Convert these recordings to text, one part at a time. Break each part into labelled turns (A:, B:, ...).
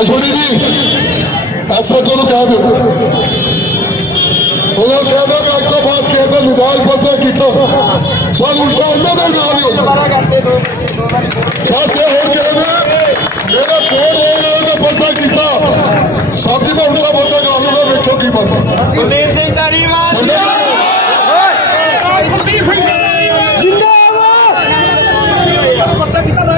A: ਅਸ਼ਵਨੀ ਜੀ ਐਸਐਚਓ ਨੂੰ ਕਹਿ ਦਿਓ। ਉਹਨਾਂ ਕਹਿ ਦਿਓ ਕਿ ਅੱਜ ਤੋਂ ਬਾਅਦ ਕਿਸੇ ਦਾ ਨਿਦਾਨ ਪਤਾ ਕੀਤਾ। ਸਾਨੂੰ ਉਲਟਾ ਉਹਨਾਂ ਦਾ ਹੀ ਹੋ ਦੁਬਾਰਾ ਕਰਤੇ ਦੋ ਦੋ ਵਾਰੀ ਸਾਥੇ ਹੋਰ ਕਿਸੇ ਨੇ ਮੇਰਾ ਫੋਨ ਹੋਇਆ ਤਾਂ ਪਤਾ ਕੀਤਾ। ਸਾਥੀ ਮੈਂ ਉਲਟਾ ਪਤਾ ਕਰ ਲੂਗਾ ਵੇਖੋ ਕੀ ਬਣਦਾ।
B: ਕੁਲਦੀਪ ਸਿੰਘ ਧਾਰੀਵਾਲ।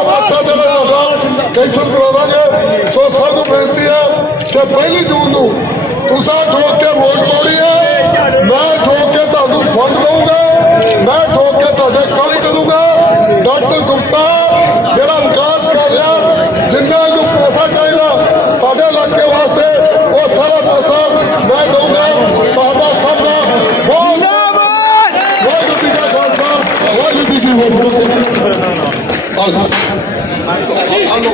A: ਬੱਚਾ ਜਿਹੜਾ ਤੁਹਾਡਾ ਕੈਂਸਲ ਕਰਾਵਾਂਗੇ ਸੋ ਸਭ ਨੂੰ ਬੇਨਤੀ ਹੈ ਕਿ ਪਹਿਲੀ ਜੂਨ ਨੂੰ ਤੁਸੀਂ ਠੋਕ ਕੇ ਵੋਟ ਪਾਉਣੀ ਹੈ ਮੈਂ ਠੋਕ ਕੇ ਤੁਹਾਨੂੰ ਫੰਡ ਦਊਂਗਾ ਮੈਂ ਠੋਕ ਕੇ ਤੁਹਾਡੇ ਕੰਮ ਕਰੂੰਗਾ ਡਾਕਟਰ ਗੁਪਤਾ ਜਿਹੜਾ ਵਿਕਾਸ ਕਰ ਰਿਹਾ ਜਿੰਨਾ ਨੂੰ ਪੈਸਾ ਚਾਹੀਦਾ ਤੁਹਾਡੇ ਇਲਾਕੇ ਵਾਸਤੇ ਉਹ ਸਾਰਾ ਪੈਸਾ ਮੈਂ ਦਊਂਗਾ ਤੁਹਾਡਾ ਸਭ ਦਾ
C: ਬਹੁਤ
A: ਵਾਹਿਗੁਰੂ ਜੀ ਕਾ ਖਾਲਸਾ ਵਾਹਿਗੁਰੂ ਜੀ ਕੀ ਫਤਿਹ ต้นเอาลู